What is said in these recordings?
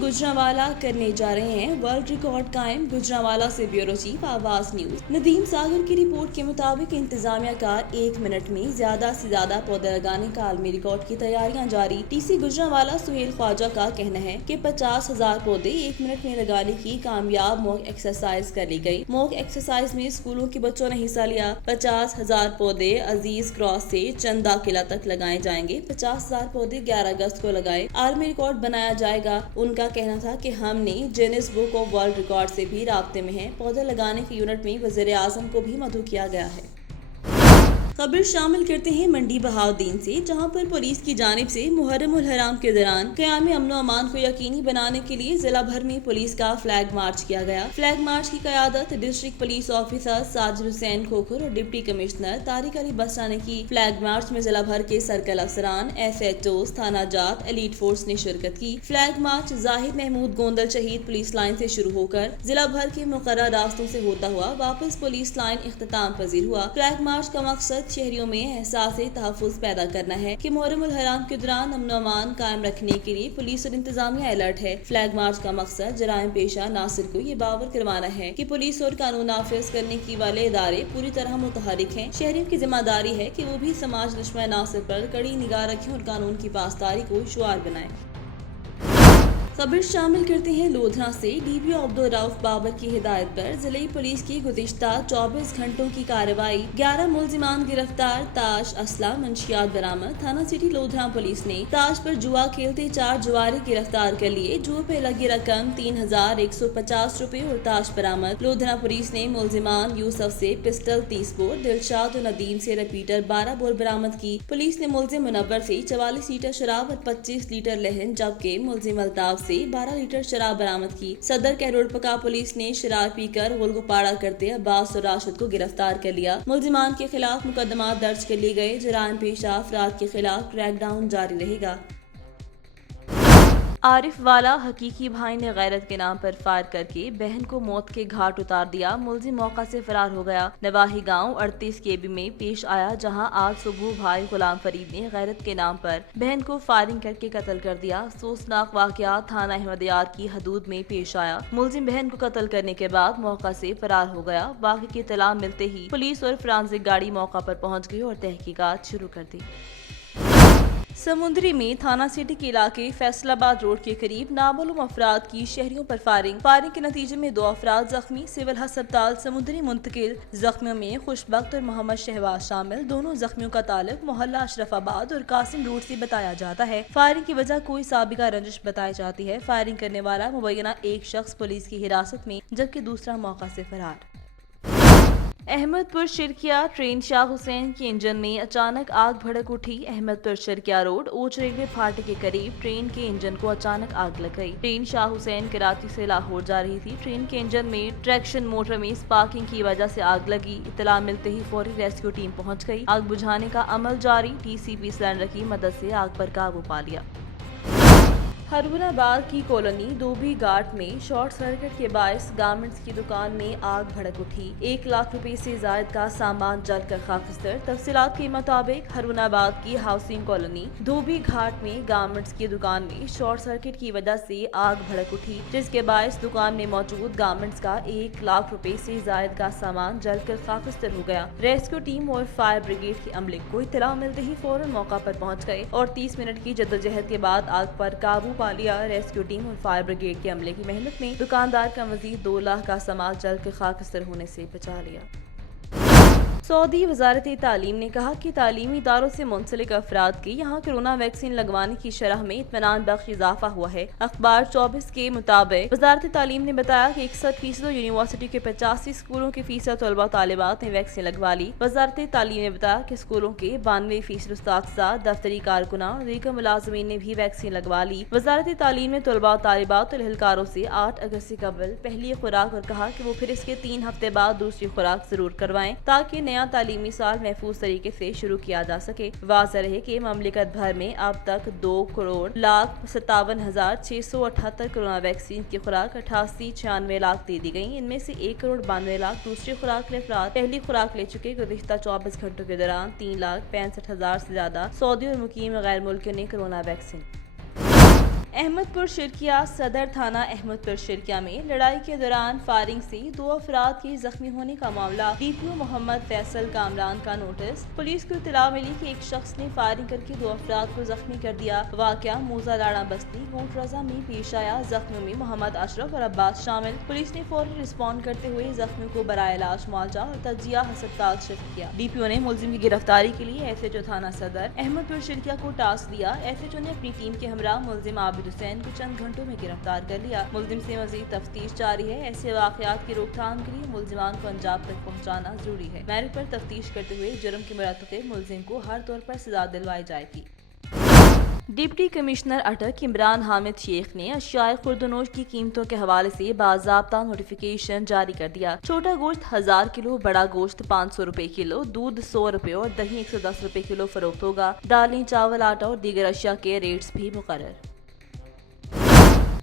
गुजरांवाला करने जा रहे हैं वर्ल्ड रिकॉर्ड कायम। गुजरांवाला से ब्यूरो चीफ आवाज न्यूज। नदीम सागर की रिपोर्ट के मुताबिक इंतजामिया का 1 मिनट में ज्यादा से ज्यादा पौधे लगाने का आलमी रिकॉर्ड की तैयारियां जारी। टीसी गुजरांवाला सुहेल ख्वाजा का कहना है कि 50,000 पौधे 1 मिनट में लगाने की कामयाब मॉक एक्सरसाइज कर ली गई। मॉक एक्सरसाइज में स्कूलों के बच्चों ने हिस्सा लिया। 50,000 पौधे अजीज क्रॉस से चंदा किला तक लगाए जाएंगे। 50,000 पौधे 11 अगस्त को लगाए आलमी रिकॉर्ड बनाया जाएगा। उनका कहना था कि हमने Guinness book of world record से भी राब्ते में हैं। पौधे लगाने के यूनिट में वज़ीर आज़म को भी मदऊ किया गया है। खबर शामिल करते हैं मंडी बहाउद्दीन से, जहां पर पुलिस की जानिब से मुहर्रम उल हराम के दौरान क़याम अमन अमान को यकीनी बनाने के लिए जिला भर में पुलिस का फ्लैग मार्च किया गया। फ्लैग मार्च की क़यादत district police officer Sajid Hussain Khokhar और डिप्टी कमिश्नर तारिक अली बसरा ने की। फ्लैग मार्च में जिला भर के सर्कल अफसरान, SHOs, थाना जात, एलीट फोर्स ने शिरकत की। फ्लैग मार्च जाहिद महमूद गोंदल शहीद पुलिस लाइन से शुरू होकर जिला भर के मुकर्रर रास्तों से होता हुआ वापस पुलिस लाइन इख्तिताम पजीर हुआ। फ्लैग मार्च का मकसद शहरियों में एहसास तहफ़्फ़ुज़ पैदा करना है कि मुहर्रम उल हराम के दौरान अमन अमान कायम रखने के लिए पुलिस और इंतजामिया अलर्ट है। फ्लैग मार्च का मकसद जराइम पेशा नासिर को ये बावर करवाना है कि पुलिस और कानून नाफिज करने की वाले इदारे पूरी तरह मुतहरिक हैं। शहरियों की जिम्मेदारी है कि वो भी समाज दुश्मन नासिर पर कड़ी निगाह रखें और कानून की पासदारी को शुआर बनाएं। खबर शामिल करते हैं लोधरा से। DPO अब्दुल रऊफ बाबर की हिदायत पर जिले पुलिस की गुज़िश्ता 24 घंटों की कार्रवाई। 11 मुलजिमान गिरफ्तार। ताश, असला, मंशियात बरामद। थाना सिटी लोधरा पुलिस ने ताश पर जुआ खेलते 4 जुआरी गिरफ्तार कर लिए। जुए पे लगी रकम 3,150 रुपए और ताश बरामद। लोधरा पुलिस ने मुलजिमान यूसुफ से पिस्टल 30 बोर, दिलशाद और नदीम से रिपीटर 12 बोर बरामद की। पुलिस ने मुलजिम मुनव्वर से 44 लीटर शराब और 25 लीटर लहन, जबकि मुलजिम अल्ताफ से 12 लीटर शराब बरामद की। सदर कैरोड़पका पुलिस ने शराब पीकर गुलगुपाड़ा करते अब्बास और राशिद को गिरफ्तार कर लिया। मुलजिमान के खिलाफ मुकदमा दर्ज कर लिए गए। जराइम पेशा अफराद के खिलाफ क्रैकडाउन जारी रहेगा। आरिफ वाला हकीकी भाई ने गैरत के नाम पर फायर करके बहन को मौत के घाट उतार दिया। मुलजिम मौका से फरार हो गया। नवाही गांव 38 KB में पेश आया, जहां आज सुबह भाई गुलाम फरीद ने गैरत के नाम पर बहन को फायरिंग करके कत्ल कर दिया। अफसोसनाक वाकया थाना अहमदियार की हदूद में पेश आया। मुलजिम बहन को कत्ल करने के बाद मौका से फरार हो गया। वाक़े की इत्तला मिलते ही पुलिस और फॉरेंसिक गाड़ी मौका पर पहुंच गई और तहकीकात शुरू कर दी। समुद्री में थाना सिटी के इलाके फैसलाबाद रोड के करीब नामालूम अफराद की शहरियों पर फायरिंग के नतीजे में 2 अफराद जख्मी। सिविल अस्पताल समुद्री मुंतकिल। जख्मियों में खुशबख्त और मोहम्मद शहबाज शामिल। दोनों जख्मियों का ताल्लुक मोहल्ला अशरफाबाद और कासिम रोड से बताया जाता है। फायरिंग की वजह कोई साबिका रंजिश बताई जाती है। फायरिंग करने वाला मुबैना एक शख्स पुलिस की हिरासत में, जबकि दूसरा मौका से फरार। अहमदपुर शिरकिया ट्रेन शाह हुसैन के इंजन में अचानक आग भड़क उठी। अहमदपुर शिरकिया रोड ओच रेलवे फाटक के करीब ट्रेन के इंजन को अचानक आग लग गई। ट्रेन शाह हुसैन कराची से लाहौर जा रही थी। ट्रेन के इंजन में ट्रैक्शन मोटर में स्पार्किंग की वजह से आग लगी। इत्तला मिलते ही फौरी रेस्क्यू टीम पहुंच गई। आग बुझाने का अमल जारी। TCP सिलेंडर की मदद से आग पर काबू पा लिया। हरवनाबाद की कॉलोनी धोबी घाट में शॉर्ट सर्किट के बायस गारमेंट्स की दुकान में आग भड़क उठी। 1 लाख रुपए से जायद का सामान जलकर खाकिस्तर। तफसीलात के मुताबिक हरवनाबाद की हाउसिंग कॉलोनी धोबी घाट में गारमेंट्स की दुकान में शॉर्ट सर्किट की वजह से आग भड़क उठी, जिसके बायस दुकान में मौजूद गारमेंट्स का 1 लाख रुपए से जायद का सामान जलकर खाकिस्तर हो गया। रेस्क्यू टीम और फायर ब्रिगेड के अमले को इत्तला मिलते ही फौरन मौका पर पहुंच गए और 30 मिनट की जद्दोजहद के बाद आग पर काबू पा लिया। रेस्क्यू टीम और फायर ब्रिगेड के अमले की मेहनत में दुकानदार का मजीद 2 लाख का सामान जलकर खाकिस्तर होने से बचा लिया। सऊदी वजारत तालीम ने कहा कि तालीमी इदारों से मुंसलिक अफराद की यहाँ कोरोना वैक्सीन लगवाने की शरह में इत्मीनान बख्श इजाफा हुआ है। अखबार 24 के मुताबिक वजारत तालीम ने बताया कि 61% यूनिवर्सिटी के 85 स्कूलों के फीसद तलबा तालिबात ने वैक्सीन लगवा ली। वजारत तालीम ने बताया कि स्कूलों के 92% उस्ताद, दफ्तरी कारकुनान और दीगर मुलाजमीन ने भी वैक्सीन लगवा ली। वजारत तालीम ने तलबा तालिबात और एहलकारों से 8 अगस्त से कबल पहली खुराक और कहा कि वो फिर इसके 3 हफ्ते बाद दूसरी खुराक जरूर करवाएं, ताकि नया तालीमी साल महफूज तरीके से शुरू किया जा सके। वाज़ेह रहे कि ममलिकत भर में अब तक 2,57,678 कोरोना वैक्सीन की खुराक 88-96 लाख दे दी गयी। इनमें से 1,92 लाख दूसरी खुराक ले अफराद पहली खुराक ले चुके। गुज़िश्ता 24 घंटों के दौरान 3,65,000 से ज्यादा सऊदी और मुकीम गैर मुल्कियों ने कोरोना वैक्सीन احمد پور شرکیہ صدر تھانہ احمد پور شرکیہ میں لڑائی کے دوران فائرنگ سے 2 افراد کے زخمی ہونے کا معاملہ ڈی پی او محمد فیصل کامران کا نوٹس۔ پولیس کو اطلاع ملی کہ ایک شخص نے فائرنگ کر کے 2 افراد کو زخمی کر دیا۔ واقعہ موزہ لاڑہ بستی کوٹ رضا میں پیش آیا۔ زخمیوں میں محمد اشرف اور عباس شامل۔ پولیس نے فوری رسپانڈ کرتے ہوئے زخمیوں کو برائے علاج معالجہ اور تجزیہ ہسپتال شفٹ کیا۔ ڈی پی او نے ملزم کی گرفتاری کے لیے ایس ایچ او تھانہ صدر احمد پور شرکیہ کو ٹاسک دیا۔ ایس ایچ او نے اپنی ٹیم کے ہمراہ ملزم عابد حسین کو چند گھنٹوں میں گرفتار کر لیا۔ ملزم سے مزید تفتیش جاری ہے۔ ایسے واقعات کی روک تھام کے لیے ملزمان کو انجام تک پہنچانا ضروری ہے۔ میرٹ پر تفتیش کرتے ہوئے جرم کے مرتکب ملزم کو ہر طور پر سزا دلوائی جائے گی۔ ڈپٹی کمشنر اٹک عمران حامد شیخ نے اشیاء خوردونوش کی قیمتوں کے حوالے سے باضابطہ نوٹیفیکیشن جاری کر دیا۔ چھوٹا گوشت 1000 کلو، بڑا گوشت 500 روپے کلو، دودھ 100 روپے اور دہی 110 روپے کلو فروخت ہوگا۔ دالیں، چاول، آٹا اور دیگر اشیاء کے ریٹس بھی مقرر۔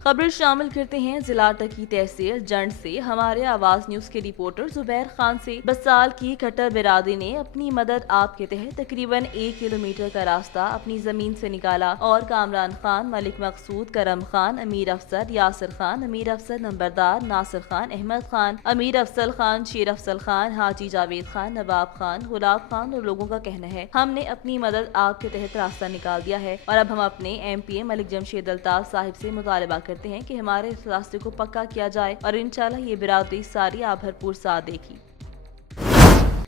خبر شامل کرتے ہیں ضلع اٹک کی تحصیل جنڈ سے۔ ہمارے آواز نیوز کے رپورٹر زبیر خان سے 20 سال کی کٹر برادری نے اپنی مدد آپ کے تحت تقریباً 1 کلومیٹر کا راستہ اپنی زمین سے نکالا اور کامران خان، ملک مقصود، کرم خان، امیر افسر، یاسر خان، امیر افسر نمبردار، ناصر خان، احمد خان، امیر افضل خان، شیر افضل خان، حاجی جاوید خان، نواب خان، گلاب خان اور لوگوں کا کہنا ہے ہم نے اپنی مدد آپ کے تحت راستہ نکال دیا ہے اور اب ہم اپنے ایم پی اے ملک جمشید الطاف صاحب سے مطالبہ کرتے ہیں کہ ہمارے اس راستے کو پکا کیا جائے اور انشاءاللہ یہ برادری ساری آپ بھرپور ساتھ دے گی۔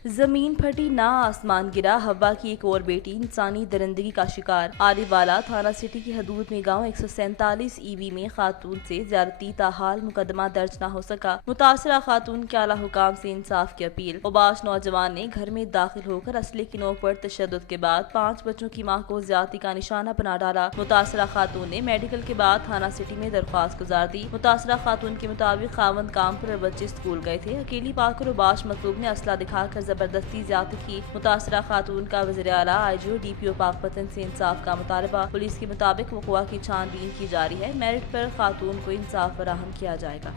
زمین پھٹی نہ آسمان گرا، ہوا کی ایک اور بیٹی انسانی درندگی کا شکار۔ آری والا تھانہ سٹی کی حدود میں گاؤں 147 ای میں خاتون سے زیادتی تاحال مقدمہ درج نہ ہو سکا۔ متاثرہ خاتون کے اعلیٰ حکام سے انصاف کی اپیل۔ اوباش نوجوان نے گھر میں داخل ہو کر اسلحے کی نوک پر تشدد کے بعد 5 بچوں کی ماں کو زیادتی کا نشانہ بنا ڈالا۔ متاثرہ خاتون نے میڈیکل کے بعد تھانہ سٹی میں درخواست گزار دی۔ متاثرہ خاتون کے مطابق خاوند کام پر اور بچے اسکول گئے تھے۔ اکیلی پا کر اوباش مطلوب نے اسلحہ دکھا کر زبردستی زیادتی کی۔ متاثرہ خاتون کا وزیر اعلیٰ آئی جی او ڈی پی او پاکپتن سے انصاف کا مطالبہ۔ پولیس کے مطابق وقوع کی چھان بین کی جاری ہے۔ میرٹ پر خاتون کو انصاف فراہم کیا جائے گا۔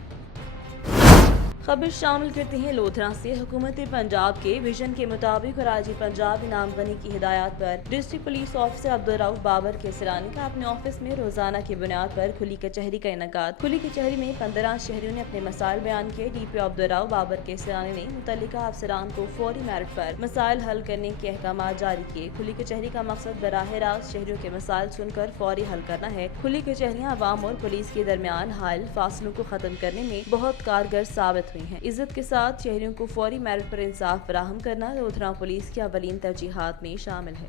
خبر شامل کرتے ہیں لودھرا سے۔ حکومت پنجاب کے ویژن کے مطابق اور آئی جی پنجاب انعام غنی کی ہدایات پر district police officer Abdul Rauf Babar Kaisrani کا اپنے آفس میں روزانہ کی بنیاد پر کھلی کچہری کا انعقاد۔ کھلی کچہری میں 15 شہریوں نے اپنے مسائل بیان کیے۔ ڈی پی او عبدالرؤف بابر کیسرانی نے متعلقہ افسران کو فوری میرٹ پر مسائل حل کرنے کے احکامات جاری کیے۔ کھلی کچہری کا مقصد براہ راست شہریوں کے مسائل سن کر فوری حل کرنا ہے۔ کھلی کچہریاں عوام اور پولیس کے درمیان حائل فاصلوں کو ختم کرنے میں بہت کارگر ثابت ہوئی ہیں۔ عزت کے ساتھ شہریوں کو فوری میرٹ پر انصاف فراہم کرنا لودھرا پولیس کی اولین ترجیحات میں شامل ہے۔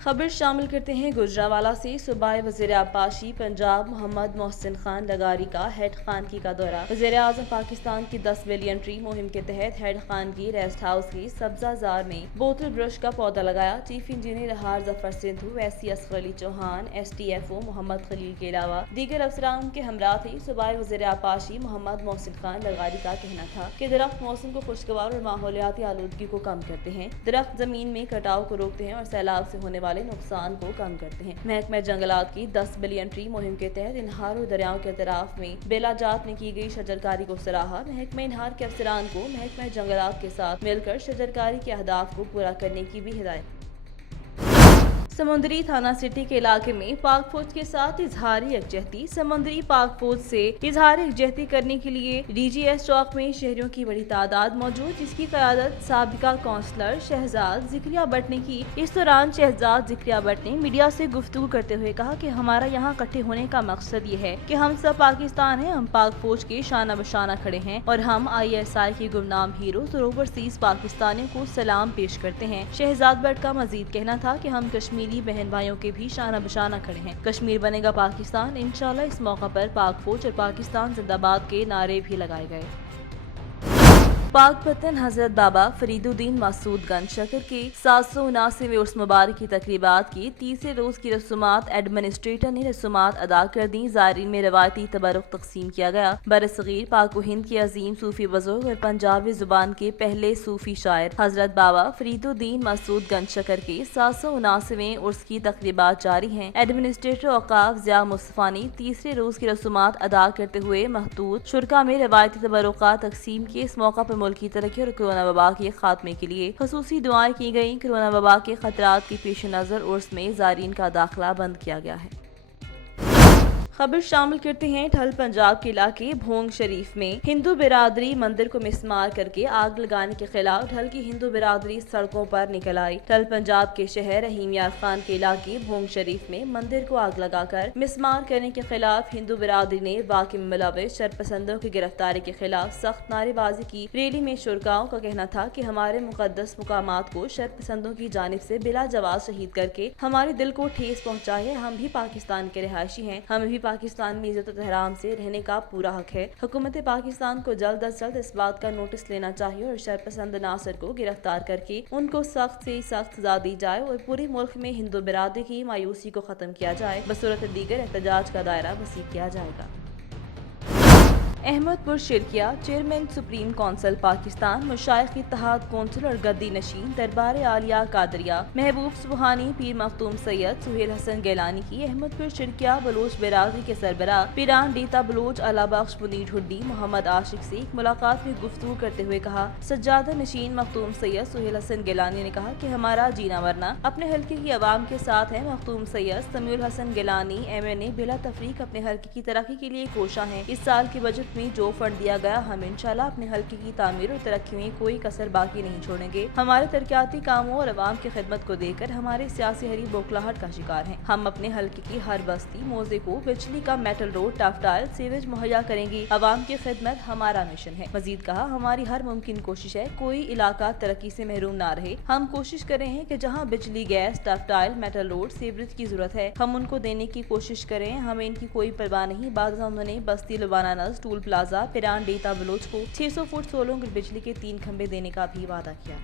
خبر شامل کرتے ہیں گجرانوالہ سے۔ صوبائی وزیر آبپاشی پنجاب محمد محسن خان لغاری کا ہیڈ خانگی کا دورہ۔ وزیر اعظم پاکستان کی 10 بلین ٹری مہم کے تحت ہیڈ خانگی ریسٹ ہاؤس کی سبزہ زار میں بوتل برش کا پودا لگایا۔ چیف انجینئر لہار Zafar Sandhu, S C Asghar Ali Chauhan, S T F O Muhammad Khalil کے علاوہ دیگر افسران کے ہمراہ تھے۔ صوبائی وزیر آبپاشی محمد محسن خان لغاری کا کہنا تھا کہ درخت موسم کو خوشگوار اور ماحولیاتی آلودگی کو کم کرتے ہیں۔ درخت زمین میں کٹاؤ کو روکتے ہیں اور سیلاب سے ہونے والے نقصان کو کم کرتے ہیں۔ محکمہ جنگلات کی 10 بلین ٹری مہم کے تحت انہار اور دریاؤں کے اطراف میں بیلا جات میں کی گئی شجرکاری کو سراہا۔ محکمہ انہار کے افسران کو محکمہ جنگلات کے ساتھ مل کر شجرکاری کے اہداف کو پورا کرنے کی بھی ہدایت۔ سمندری تھانہ سٹی کے علاقے میں پاک فوج کے ساتھ اظہاری یکجہتی۔ سمندری پاک فوج سے اظہار یکجہتی کرنے کے لیے ڈی جی ایس چوک میں شہریوں کی بڑی تعداد موجود، جس کی قیادت سابقہ کونسلر شہزاد ذکریہ بٹ نے کی۔ اس دوران شہزاد ذکریہ بٹ نے میڈیا سے گفتگو کرتے ہوئے کہا کہ ہمارا یہاں اکٹھے ہونے کا مقصد یہ ہے کہ ہم سب پاکستان ہیں، ہم پاک فوج کے شانہ بشانہ کھڑے ہیں اور ہم آئی ایس آئی کے گمنام ہیروز اور اوورسیز پاکستانیوں کو سلام پیش کرتے ہیں۔ شہزاد بٹ کا مزید کہنا تھا کہ ہم کشمیری بہن بھائیوں کے بھی شانہ بشانہ کھڑے ہیں۔ کشمیر بنے گا پاکستان انشاءاللہ۔ اس موقع پر پاک فوج اور پاکستان زندہ باد کے نعرے بھی لگائے گئے۔ پاکپتن حضرت بابا فرید الدین مسعود گنج شکر کے 779ویں عرس مبارک کی تقریبات کی تیسرے روز کی رسومات ایڈمنسٹریٹر نے رسومات ادا کر دیں۔ زائرین میں روایتی تبرک تقسیم کیا گیا۔ برصغیر پاک و ہند کے عظیم صوفی بزرگ اور پنجابی زبان کے پہلے صوفی شاعر حضرت بابا فرید الدین مسعود گنج شکر کے 779ویں عرس کی تقریبات جاری ہیں۔ ایڈمنسٹریٹر اوقاف ضیاء مصطفیٰ نے تیسرے روز کی رسومات ادا کرتے ہوئے محدود شرکا میں روایتی تبرکات تقسیم کیے۔ اس موقع پر ملک کی ترقی اور کرونا وبا کے خاتمے کے لیے خصوصی دعائیں کی گئیں۔ کرونا وبا کے خطرات کے پیش نظر عرس میں زائرین کا داخلہ بند کیا گیا ہے۔ खबर शामिल करते हैं ठल पंजाब के इलाके भोंग शरीफ में हिंदू बिरादरी मंदिर को मिसमार करके आग लगाने के खिलाफ ठल की हिंदू बिरादरी सड़कों पर निकल आई। ठल पंजाब के शहर रहीम यार खान के इलाके भोंग शरीफ में मंदिर को आग लगाकर मिसमार करने के खिलाफ हिंदू बिरादरी ने वाक़ई में मुलविस शरपसंदों की गिरफ्तारी के खिलाफ सख्त नारेबाजी की। रैली में शुरकाओं का कहना था कि हमारे मुकद्दस मुकामात को शरपसंदों की जानिब से बिला जवाब शहीद करके हमारे दिल को ठेस पहुँचाई है। हम भी पाकिस्तान के रिहायशी हैं, हमें भी पाकिस्तान में इज्जत एहतराम से रहने का पूरा हक है। हुकूमत पाकिस्तान को जल्द अज जल्द इस बात का नोटिस लेना चाहिए और शरपसंद नासर को गिरफ्तार करके उनको सख्त से सख्त सजा दी जाए और पूरे मुल्क में हिंदू बिरादरी की मायूसी को खत्म किया जाए। बसूरत दीगर एहतजाज का दायरा वसी किया जाएगा। Ahmadpur Sharqia chairman supreme council Pakistan Mashaikh Ittehad council और गद्दी नशीन दरबार आलिया कादरिया महबूब सुबहानी पीर मखदूम सैयद सुहेल हसन गैलानी की अहमदपुर शिरकिया बलोच बिरादरी के सरबराह पीरान डीता बलोच अला बख्श मुनीर हुड्डी मोहम्मद आशिक से एक मुलाकात में गुफ्तगू करते हुए कहा। सज्जादा नशीन मखदूम सैयद सुहेल हसन गैलानी ने कहा कि हमारा जीना मरना अपने हल्के की आवाम के साथ है। मखदूम सैयद समीउल हसन गैलानी MNA बिला तफरीक अपने हल्के की तरक्की के लिए कोशा है। इस साल के बजट में जो फंड दिया गया हम इंशाल्लाह अपने हल्के की तामीर और तरक्की में कोई कसर बाकी नहीं छोड़ेंगे। हमारे तरक्याती कामों और अवाम की खिदमत को देकर हमारे सियासी हरी बौखलाहट का शिकार हैं। हम अपने हल्के की हर बस्ती मोजे को बिजली का मेटल रोड टाफटाइल सीवेज मुहैया करेंगे। अवाम की खिदमत हमारा मिशन है। मजीद कहा हमारी हर मुमकिन कोशिश है कोई इलाका तरक्की से महरूम ना रहे। हम कोशिश कर रहे हैं कि जहाँ बिजली गैस टाफटाइल मेटल रोड सीवरेज की जरूरत है हम उनको देने की कोशिश करें। हमें इनकी कोई परवाह नहीं। बाद उन्होंने बस्ती लुबाना नज टूल प्लाजा पिरान डेटा बलोच को 600 फुट सोलों की बिजली के 3 खंबे देने का भी वादा किया।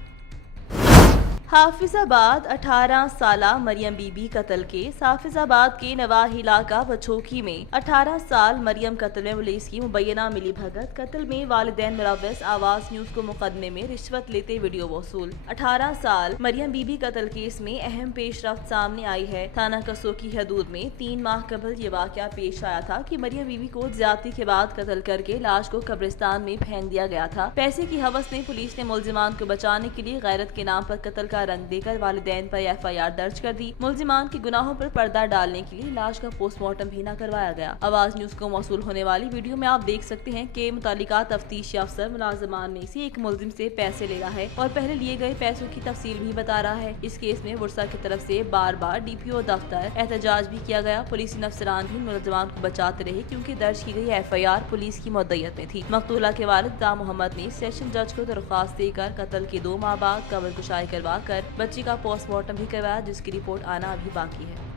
हाफिजाबाद 18 साला मरियम बीबी कत्ल केस। हाफिजाबाद के नवाही इलाका बछोकी में 18 साल मरियम कत्ल में पुलिस की मुबैना मिली भगत। कत्ल में वालिदैन मुलव्वस। आवाज न्यूज को मुकदमे में रिश्वत लेते वीडियो वसूल। 18 साल मरियम बीबी कत्ल केस में अहम पेशरफ्त सामने आई है। थाना कसो की हदूद में 3 माह कबल ये वाकया पेश आया था कि मरियम बीबी को ज्यादती के बाद कत्ल करके लाश को कब्रिस्तान में फेंक दिया गया था। पैसे की हवस में पुलिस ने मुलजिमान को बचाने के लिए गैरत के नाम पर कत्ल का रंग देकर वालिदैन पर FIR दर्ज कर दी। मुलजिमान के गुनाहों पर पर्दा डालने के लिए लाश का पोस्टमार्टम भी न करवाया गया। आवाज न्यूज को मौसूल होने वाली वीडियो में आप देख सकते हैं कि मुतालिका तफ्तीशी अफसर मुलाजमान में से एक मुलजिम से पैसे ले रहा है और पहले लिए गए पैसों की तफसील भी बता रहा है। इस केस में वर्सा की तरफ से बार बार DPO दफ्तर एहतजाज भी किया गया। पुलिस अफसरान भी मुलजिमान को बचाते रहे क्योंकि दर्ज की गई FIR पुलिस की मुद्दत में थी। मकतूला के वालिद दा मोहम्मद ने सेशन जज को दरख्वास्त देकर कत्ल के 2 माह बाद कब्र कुशाई करवा कर बच्ची का पोस्टमार्टम भी करवाया जिसकी रिपोर्ट आना अभी बाकी है।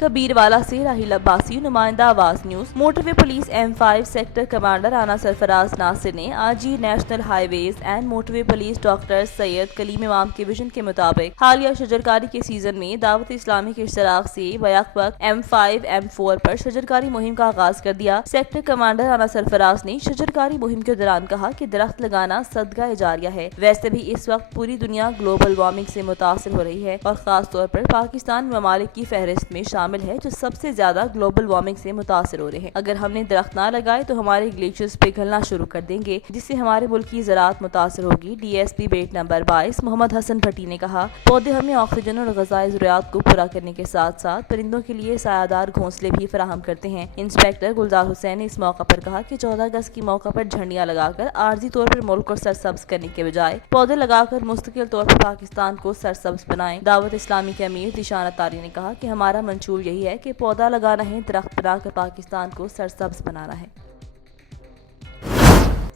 कबीरवाला से राहिल अब्बासी नुमाइंदा Awaz news. Motorway police M5 sector commander Rana Sarfraz Nasir ने आज national highways and motorway police doctor Syed Kaleem Imam के विजन के मुताबिक हालिया शजरकारी के सीजन में दावत इस्लामी के इश्तराक से बैक वक्त M5 M4 पर शजरकारी मुहिम का आगाज कर दिया। सेक्टर कमांडर राना सरफराज ने शजरकारी मुहिम के दौरान कहा कि दरख्त लगाना सदका जारिया है। वैसे भी इस वक्त पूरी दुनिया ग्लोबल वार्मिंग से मुतासिर हो रही है और खास तौर पर पाकिस्तान ममालिक की फहरिस्त में शामिल है जो सबसे ज्यादा ग्लोबल वार्मिंग से मुतासिर हो रहे हैं। अगर हमने दरख्त ना लगाए तो हमारे ग्लेशियर्स पिघलना शुरू कर देंगे जिससे हमारे मुल्क की ज़राअत मुतासिर होगी। DSP बेट नंबर 22 मोहम्मद हसन भट्टी ने कहा पौधे हमें ऑक्सीजन और ग़िज़ाई ज़रूरियात को पूरा करने के साथ साथ परिंदों के लिए सायादार घोंसले भी फराहम करते हैं। इंस्पेक्टर गुलजार हुसैन ने इस मौका पर कहा कि 14 अगस्त की मौका पर झंडियाँ लगाकर आर्जी तौर पर मुल्क को सरसब्ज करने के बजाय पौधे लगाकर मुस्तकिल तौर पर पाकिस्तान को सरसब्ज बनाएं। दावत इस्लामी के अमीर दिशान अत्तारी ने कहा कि हमारा मंशूर यही है कि पौधा लगाना है, दरख्त बनाकर पाकिस्तान को सरसब्ज बनाना है।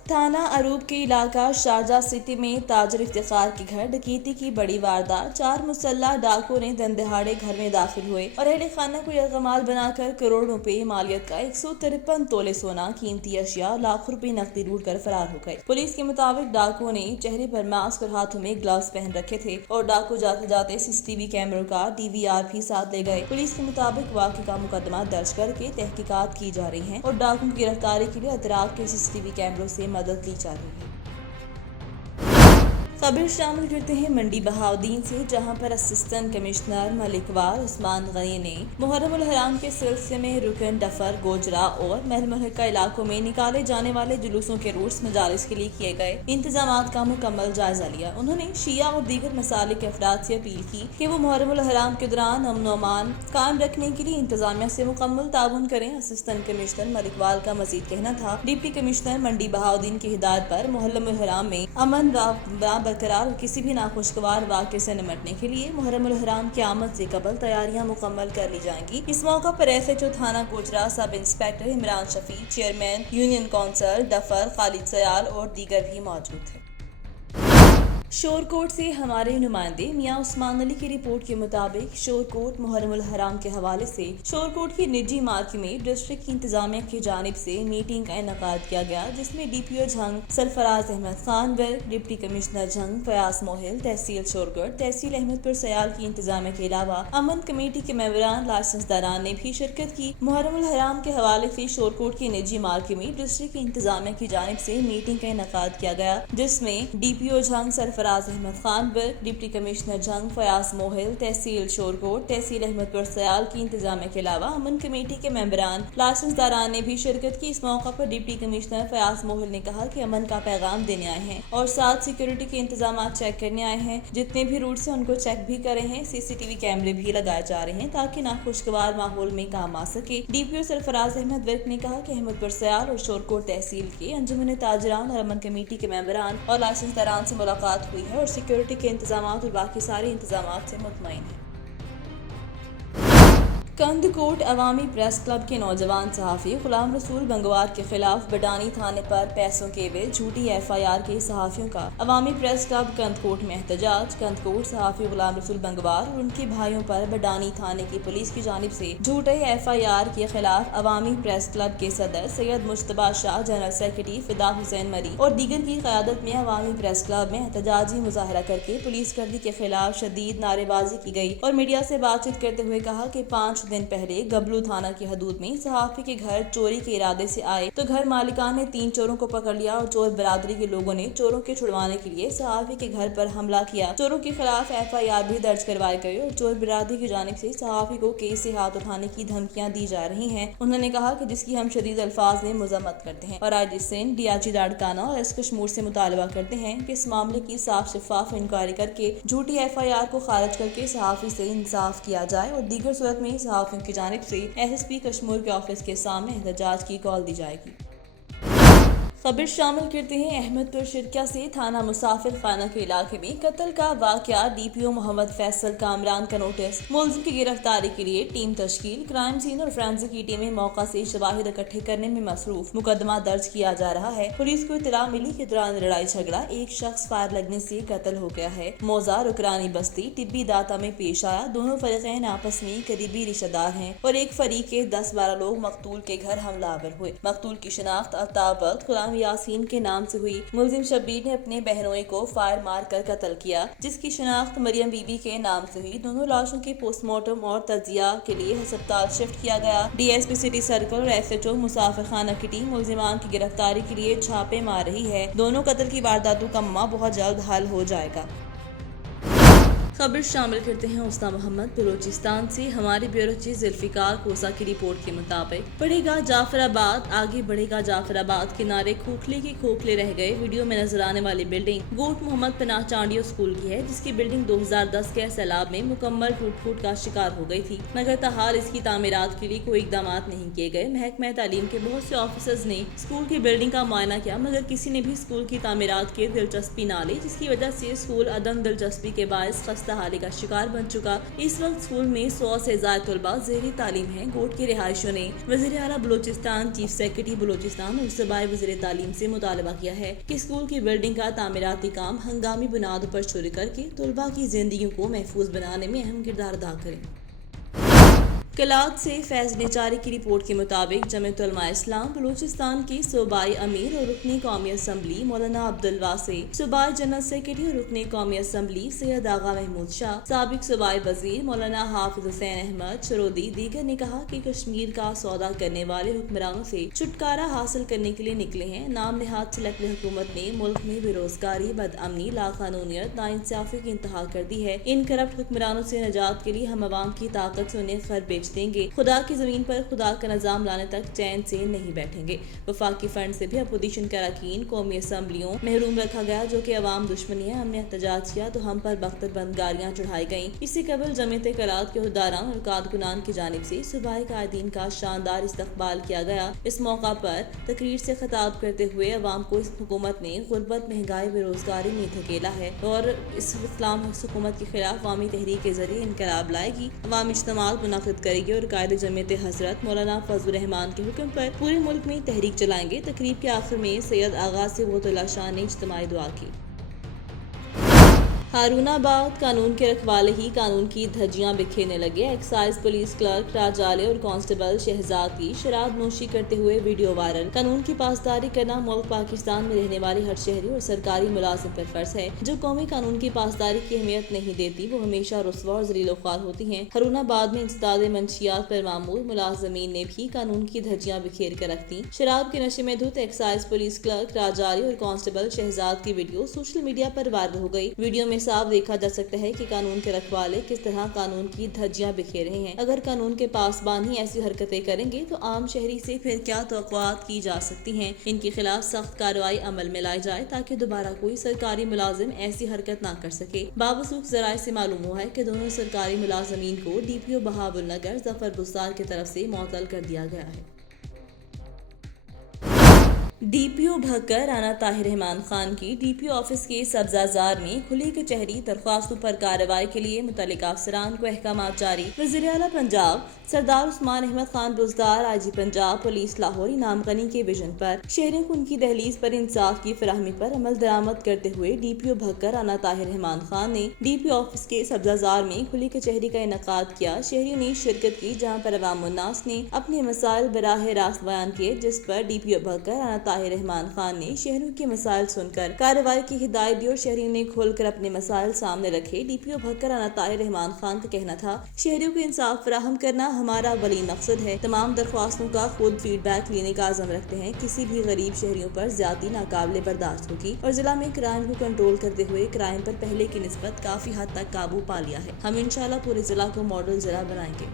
थाना अरूब के इलाका शारजा सिटी में ताजर इफ्तिखार के घर डकैती की बड़ी वारदात। 4 मुसल्लह डाकुओं ने दिन दहाड़े घर में दाखिल हुए और अहले खाना को यरगमाल बनाकर करोड़ रुपए मालियत का 153 तोले सोना, कीमती अशिया, लाखों रुपए नकदी लूट कर फरार हो गए। पुलिस के मुताबिक डाकुओं ने चेहरे पर मास्क और हाथों में ग्लव्स पहन रखे थे और डाकू जाते जाते CCTV कैमरों का DVR भी साथ ले गए। पुलिस के मुताबिक वाक़े का मुकदमा दर्ज करके तहकीकात की जा रही है और डाकुओं की गिरफ्तारी के लिए अतराफ के CCTV कैमरों से मदद ली जा रही है। खबर शामिल करते हैं मंडी बहाउद्दीन से, जहां पर असिस्टेंट कमिश्नर मलिकवार उस्मान गनी ने मुहर्रम उल हराम के सिलसिले में रुकन, डफर, गोजरा और महल इलाकों में निकाले जाने वाले जुलूसों के रूट्स मजालिस के लिए किए गए इंतजाम का मुकम्मल जायजा लिया। उन्होंने शिया और दीगर मसालिक के अफराद से अपील की कि वो मुहर्रम उल हराम के दौरान अमन व अमान कायम रखने के लिए इंतजामिया से मुकम्मल ताउन करें। असिस्टेंट कमिश्नर मलिकवाल का मजीद कहना था, डिप्टी कमिश्नर मंडी बहाउद्दीन की हिदायत पर मुहर्रम उल हराम में अमन बरकरार किसी भी नाखुशगवार वाक़े से निपटने के लिए मुहर्रम उल हराम की आमद से कबल तैयारियां मुकम्मल कर ली जाएंगी। इस मौका पर SHO थाना Gojra, sub inspector Imran Shafi, chairman union council duffer Khalid Sayal और दीगर भी मौजूद थे। शोरकोट से हमारे नुमाइंदे मियां उस्मान अली की रिपोर्ट के मुताबिक शोरकोट मुहर्रम उल हराम के हवाले से शोरकोट की निजी मार्ग में डिस्ट्रिक्ट की इंतजामिया की जानिब से मीटिंग का इनेकाद किया गया, जिसमें DPO झंग सरफराज अहमद खान वर्ग, डिप्टी कमिश्नर झंग फयाज मोहिल, तहसील शोरकोट, तहसील अहमदपुर सयाल की इंतजामिया के अलावा अमन कमेटी के मेंबरान, लाइसेंसदारान ने भी शिरकत की। मुहर्रम उल हराम के हवाले से शोरकोट की निजी मार्ग में डिस्ट्रिक्ट की इंतजामिया की जानिब से मीटिंग का इनेकाद किया गया, जिसमें DPO झंग सरफराज अहमद खान वर्ग, डिप्टी कमिश्नर झंग फयाज मोहिल, तहसील शोरकोट, तहसील अहमदपुर सयाल की इंतजामिया के अलावा अमन कमेटी के मेंबरान, लाइसेंसदारान ने भी शिरकत की। इस मौका पर डिप्टी कमिश्नर फयाज मोहिल ने कहा कि अमन का पैगाम देने आए हैं और साथ सिक्योरिटी के इंतजाम चेक करने आए हैं। जितने भी रूट से उनको चेक भी कर रहे हैं। CCTV कैमरे भी लगाए जा रहे हैं ताकि नाखुशगवार माहौल में काम आ सके। DPO सरफराज अहमद वर्ग ने कहा कि अहमदपुर सयाल और शोरकोट तहसील के अंजुमन ताजरान और अमन कमेटी के मेंबरान और लाइसेंसदारान से मुलाकात हुई है और सिक्योरिटी के इंतजाम और बाकी सारे इंतजाम से मुतमईन है। कंदकोट अवामी प्रेस क्लब के नौजवान सहाफ़ी गुलाम रसूल बंगवार के खिलाफ बडानी थाने पर पैसों के एवज झूठी FIR के सहाफ़ियों का अवामी प्रेस क्लब कंदकोट में एहतजाज। कंदकोट सहाफ़ी गुलाम रसूल बंगवार और उनके भाइयों पर बडानी थाने की पुलिस की जानिब से झूठे FIR के खिलाफ अवामी प्रेस क्लब के सदर सैयद मुश्तबा शाह, जनरल सेक्रेटरी फिदा हुसैन मरी और दीगर की क़यादत में अवामी प्रेस क्लब में एहतजाजी मुजाहरा करके पुलिस गर्दी के खिलाफ शदीद नारेबाजी की गई और मीडिया से बातचीत करते हुए कहा कि 5 दिन पहले गबलू थाना की हदूद में सहाफ़ी के घर चोरी के इरादे से आए तो घर मालिकान ने 3 चोरों को पकड़ लिया और चोर बरादरी के लोगों ने चोरों के छुड़वाने के लिए सहाफ़ी के घर पर हमला किया। चोरों के खिलाफ FIR भी दर्ज करवाई गई और चोर बरादरी की जानिब से सहाफ़ी को केस से हाथ उठाने की धमकियां दी जा रही हैं। उन्होंने कहा कि जिसकी हम शदीद अल्फाज में मजम्मत करते हैं और IG सिंध, DIG लाड़काना और S कश्मीर से मुतालबा करते हैं कि इस मामले की साफ शफाफ इंक्वायरी करके झूठी FIR को खारिज करके सहाफ़ी से इंसाफ किया जाए और दीगर सूरत में सहाफ़ियों की जानिब से SSP कश्मीर के ऑफिस के सामने एहतजाज की कॉल दी जाएगी। खबर शामिल करते हैं अहमदपुर शिरकिया से। थाना मुसाफिर खाना के इलाके में कत्ल का वाकया, DPO मोहम्मद फैसल कामरान का नोटिस, मुलजिम की गिरफ्तारी के लिए टीम तश्कील, क्राइम सीन और फोरेंसिक की टीमें मौका से शवाहिद इकट्ठे करने में मसरूफ, मुकदमा दर्ज किया जा रहा है। पुलिस को इतला मिली कि दौरान लड़ाई झगड़ा एक शख्स फायर लगने से कत्ल हो गया है। मौजा रुकरानी बस्ती टिब्बी दाता में पेश आया। दोनों फरीकैन आपस में करीबी रिश्तेदार हैं और एक फरीक के 10-12 लोग मकतूल के घर हमलावर हुए। मकतूल की शिनाख्त अल्ताफ गुलाम यासीन के नाम से हुई। मुलजिम शब्बीर ने अपने बहनोई को फायर मार कर कत्ल किया, जिसकी शिनाख्त मरियम बीबी के नाम से हुई। दोनों लाशों के पोस्टमार्टम और तजिया के लिए अस्पताल शिफ्ट किया गया। DSP सिटी सर्कल और SHO मुसाफिर खाना की टीम मुलजिमान की गिरफ्तारी के लिए छापे मार रही है। दोनों कत्ल की वारदातों का मामला बहुत जल्द हल हो जाएगा। खबर शामिल करते हैं उस्ता मोहम्मद बलोचिस्तान से। हमारे ब्यूरो चीफ जुल्फिकार कोसा की रिपोर्ट के मुताबिक बढ़ेगा जाफराबाद, आगे बढ़ेगा जाफराबाद के नारे खोखले के खोखले रह गए। वीडियो में नजर आने वाली बिल्डिंग गोट मोहम्मद पनाह चांडियो स्कूल की है, जिसकी बिल्डिंग 2010 के सैलाब में मुकम्मल टूट-फूट का शिकार हो गई थी, मगर ताहाल इसकी तामीरात के लिए कोई इकदाम नहीं किए गए। महकमा तालीम के बहुत से ऑफिसर्स ने स्कूल की बिल्डिंग का मुआयना किया, मगर किसी ने भी स्कूल की तामीरात की दिलचस्पी न ली, जिसकी वजह से स्कूल अदम दिलचस्पी के बायस हाली का शिकार बन चुका। इस वक्त स्कूल में 100 से ज्यादा तलबा ज़ेरी तालीम है। गोट के रिहायशियों ने वज़ीर आला बलोचिस्तान, चीफ सेक्रेटरी बलोचिस्तान और सूबाई वज़ीर तालीम से मुतालबा किया है कि स्कूल की बिल्डिंग का तामीराती काम हंगामी बुनियादों पर शुरू करके तलबा की जिंदगी को महफूज बनाने में अहम किरदार अदा करें। कलात से फैज नेजारी की रिपोर्ट के मुताबिक जमीयत उलमा इस्लाम बलूचिस्तान की सूबाई अमीर और रुकनी कौमी असम्बली मौलाना अब्दुल वासी, सूबाई जनरल सेक्रेटरी और रुकनी कौमी असम्बली सैयद आगा महमूद शाह, साबिक सूबाई वजीर मौलाना हाफिज हुसैन अहमद शरोदी दीगर ने कहा कि कश्मीर का सौदा करने वाले हुक्मरानों से छुटकारा हासिल करने के लिए निकले हैं। नाम निहाद सिलेक्ट हुकूमत ने मुल्क में बेरोजगारी, बदअमनी, लाकानूनियत, नाइंसाफी की इंतहा कर दी है। इन करप्ट हुक्मरानों से निजात के लिए हम अवाम की ताकत से उन्हें खर बेच देंगे। खुदा की जमीन पर खुदा का निजाम लाने तक चैन से नहीं बैठेंगे। वफाकी फंड से भी अपोजिशन का अरकान कौमी असम्बलियों महरूम रखा गया, जो कि अवाम दुश्मनी है। हमने एहतजाज किया तो हम पर बख्तर-बंद गालियां चढ़ाई गईं। इससे कबल जमीयत कलात के उहदेदारान और कारकुनान की जानिब से सूबाई कायदीन का शानदार इस्तकबाल किया गया। इस मौका पर तकरीर से खिताब करते हुए अवाम को इस हुकूमत ने गुर्बत, महंगाई, बेरोजगारी में धकेला है और इस इस्लाम हुकूमत के खिलाफ अवामी तहरीक के जरिए इनकलाब लाएगी, अवामी इज्तिमात मुनक़िद करेगी और कायदे जमीयत हजरत मौलाना फजल रहमान के हुक्म पर पूरे मुल्क में तहरीक चलाएंगे। तकरीब के आखिर में सैयद आगा से वोतुल्लाह शाह ने इज्तिमाई दुआ की। हारूनाबाद कानून के रखवाले ही कानून की धज्जियां बिखेरने लगे। एक्साइज पुलिस क्लर्क राजाले और कांस्टेबल शहजाद की शराब नोशी करते हुए वीडियो वायरल। कानून की पासदारी करना मुल्क पाकिस्तान में रहने वाले हर शहरी और सरकारी मुलाजिम पर फर्ज है। जो कौमी कानून की पासदारी की अहमियत नहीं देती वो हमेशा रुस्वा और जलीलो ख्वार होती हैं। हारूनाबाद में इंसदाद मंशियात पर मामूर मुलाजमीन ने भी कानून की धज्जियां बिखेर कर रख दी। शराब के नशे में धुत एक्साइज पुलिस क्लर्क राजाले और कांस्टेबल शहजाद की वीडियो सोशल मीडिया पर वायरल हो गई। वीडियो में साफ देखा जा सकता है कि कानून के रखवाले किस तरह कानून की धज्जियां बिखेर रहे हैं। अगर कानून के पासबान ही ऐसी हरकतें करेंगे तो आम शहरी से फिर क्या तवक्कुआत की जा सकती हैं। इनके खिलाफ सख्त कार्रवाई अमल में लाई जाए ताकि दोबारा कोई सरकारी मुलाजिम ऐसी हरकत ना कर सके। बावसूख जराये से मालूम हुआ है कि दोनों सरकारी मुलाजमीन को DPO बहावुलनगर जफर बुस्तार की तरफ से मुअत्तल कर दिया गया है। DPO भक्कर राना ताहिर रहमान खान की DPO ऑफिस के सब्जाजार में खुली कचहरी, दरख्वास्तों पर कार्रवाई के लिए मुतल्लिका अफसरान को अहकामात जारी। वज़ीर आला पंजाब सरदार उस्मान अहमद खान बुज़दार IG पंजाब पुलिस लाहौर नामकनी के विजन पर शहरों को उनकी दहलीज पर इंसाफ की फराहमी पर अमल दरामद करते हुए DPO भक्कर राना ताहिर रहमान खान ने DPO ऑफिस के सब्जाजार में खुली कचहरी का इनेकाद किया। शहरियों ने शिरकत की, जहाँ पर अवामुन्नास ने अपने मसाइल बराह रास्त बयान किए, जिस पर DPO भक्कर राना ताहिर रहमान खान ने शहरों के मसाइल सुनकर कार्रवाई की हिदायत दी और शहरियों ने खोलकर अपने मसाइल सामने रखे। DPO भक्कर राना ताहिर रहमान खान का कहना था, शहरियों को इंसाफ फराहम करना हमारा वली मकसद है। तमाम दरख्वास्तों का खुद फीडबैक लेने का अज़म रखते हैं। किसी भी गरीब शहरियों पर ज्यादती नाकाबिले बर्दाश्त होगी और जिला में क्राइम को कंट्रोल करते हुए क्राइम पर पहले की निस्बत काफी हद तक काबू पा लिया है। हम इंशाल्लाह पूरे जिला को मॉडल जिला बनाएंगे।